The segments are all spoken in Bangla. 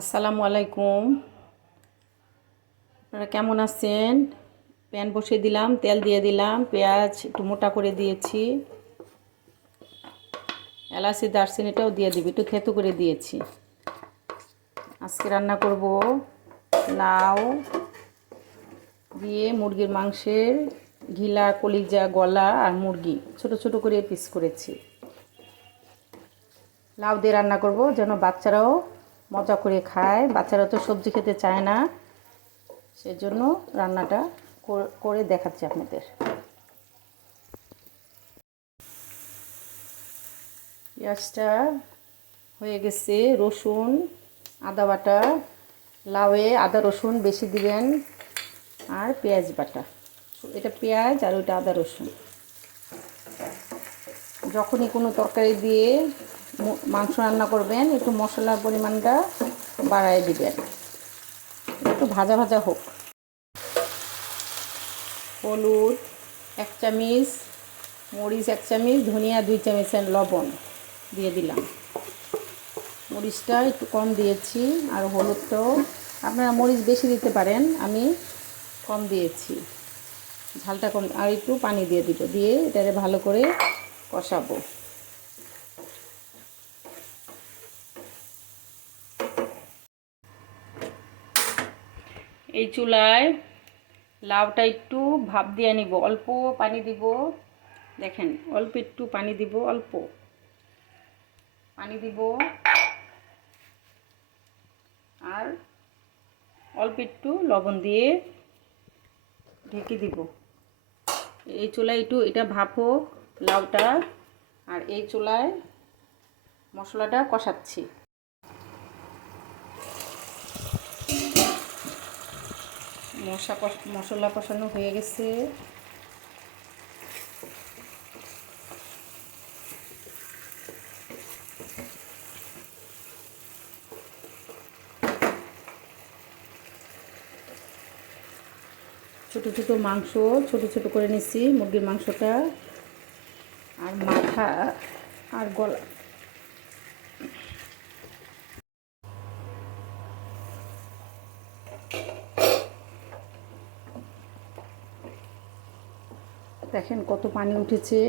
আসসালামু আলাইকুম। আপনারা কেমন আছেন? প্যান বসিয়ে দিলাম, তেল দিয়ে দিলাম, পেঁয়াজ একটু মোটা করে দিয়েছি। এলাচি, দারচিনিটাও দিয়ে দিবি, একটু থেতু করে দিয়েছি। আজকে রান্না করব লাউ দিয়ে মুরগির মাংসের ঘিলা, কলিজা, গলা আর মুরগি, ছোট ছোট করে পিস করেছি। লাউ দিয়ে রান্না করব যেন বাচ্চারাও মজা করে খায়। বাচ্চারা তো সবজি খেতে চায় না। সেজন্য রান্নাটা করে দেখাচ্ছি আপনাদের। পেঁয়াজটা হয়ে গেছে, রসুন, আদা বাটা, লাউয়ে আদা রসুন বেশি দিবেন, আর পেঁয়াজ বাটা। এটা পেঁয়াজ আর ওইটা আদা রসুন। যখনই কোনো তরকারি দিয়ে মাংস রান্না করবেন, একটু মশলার পরিমাণটা বাড়ায় দিবেন। একটু ভাজা ভাজা হোক। হলুদ এক চামচ, মরিচ এক চামচ, ধনিয়া দুই চামচের লবণ দিয়ে দিলাম। মরিচটা একটু কম দিয়েছি আর হলুদটাও। আপনারা মরিচ বেশি দিতে পারেন, আমি কম দিয়েছি। ঝালটা কম, আর একটু পানি দিয়ে দিব, দিয়ে এটারে ভালো করে কষাবো। এই চুলায় লাউটা একটু ভাপ দিয়ে নিব অল্প পানি দিব। দেখেন, অল্প একটু পানি দিব, অল্প। পানি দিব। আর অল্প একটু লবণ দিয়ে ঢেকে দিব। এই চুলায় একটু এটা ভাপ হোক, লাউটা। আর এই চুলায় মশলাটা কষাচ্ছি। মশা মশলা কষানো হয়ে গেছে। ছোট ছোট মাংস, ছোট ছোট করে নিচ্ছি মুরগির মাংসটা। আর মাথা, আর গলা দেখেন কত পানি উঠেছে।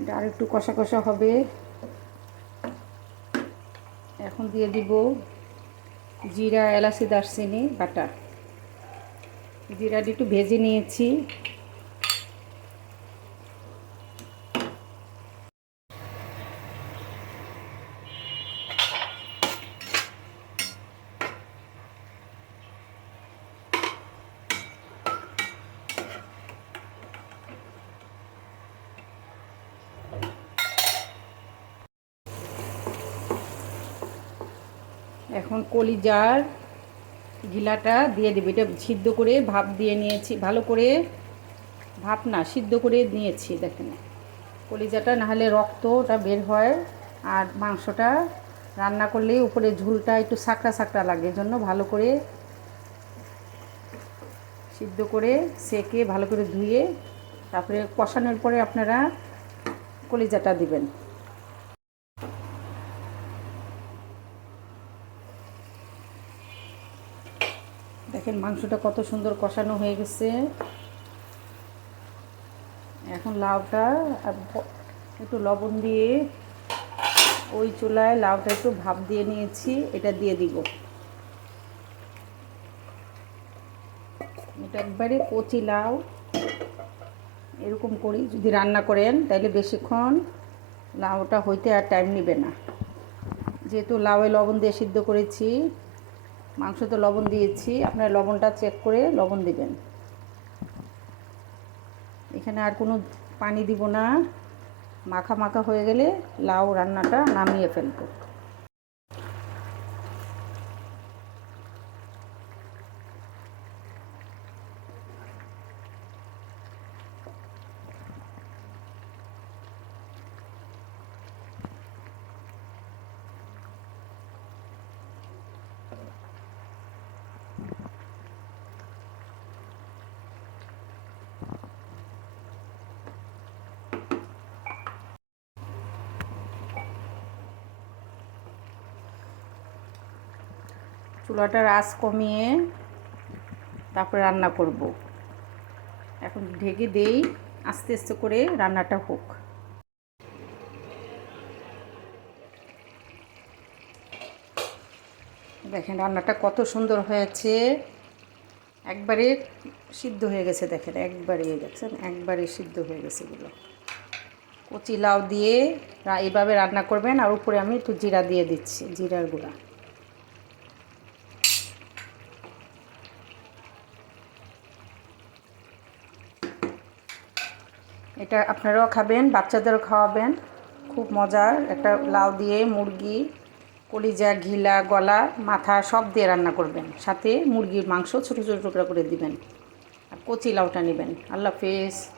এটা আর একটু কষা কষা হবে। এখন দিয়ে দিব জিরা, এলাচি, দারচিনি, বাটা। জিরাটি একটু ভেজে নিয়েছি। এখন কলিজার গিলাটা দিয়ে দেবে। এটা সিদ্ধ করে ভাপ দিয়ে নিয়েছি, ভালো করে ভাপ না, সিদ্ধ করে নিয়েছি, দেখেন। কলিজাটা নাহলে রক্ত ওটা বের হয় আর মাংসটা রান্না করলে উপরে ঝুলটা একটু সাকড়া সাকড়া লাগে জন্য ভালো করে সিদ্ধ করে সেকে ভালো করে ধুয়ে তারপরে কষানোর পরে আপনারা কলিজাটা দিবেন। দেখেন মাংসটা কত সুন্দর কষানো হয়ে গেছে। এখন লাউটা একটু লবণ দিয়ে ওই চুলায় লাউটা একটু ভাপ দিয়ে নিয়েছি, এটা দিয়ে দিব। এটা একবারে কচি লাউ। এরকম করি যদি রান্না করেন তাহলে বেশিক্ষণ লাউটা হইতে আর টাইম নেবে না। যেহেতু লাউয়ে লবণ দিয়ে সিদ্ধ করেছি মাংসতে লবণ দিয়েছি। আপনার লবণটা চেক করে লবণ দিবেন। এখানে আর কোনো পানি দিব না। মাখা মাখা হয়ে গেলে লাউ রান্নাটা নামিয়ে ফেলব। চুলাটার আঁচ কমিয়ে তারপরে রান্না করব। এখন ঢেকে দেই, আস্তে আস্তে করে রান্নাটা হোক। দেখেন রান্নাটা কত সুন্দর হয়েছে। একবারে সিদ্ধ হয়ে গেছে, দেখেন একবারে, দেখছেন? একবারে সিদ্ধ হয়ে গেছে এগুলো। কচি লাউ দিয়ে এইভাবে রান্না করবেন, আর উপরে আমি একটু জিরা দিয়ে দিচ্ছি, জিরার গুঁড়া। এটা আপনারাও খাবেন, বাচ্চাদেরও খাওয়াবেন। খুব মজার। একটা লাউ দিয়ে মুরগি, কলিজা, ঘিলা, গলা, মাথা সব দিয়ে রান্না করবেন। সাথে মুরগির মাংস ছোটো ছোটো টুকরা করে দিবেন। আর কচি লাউটা নেবেন। আল্লাহ হাফেজ।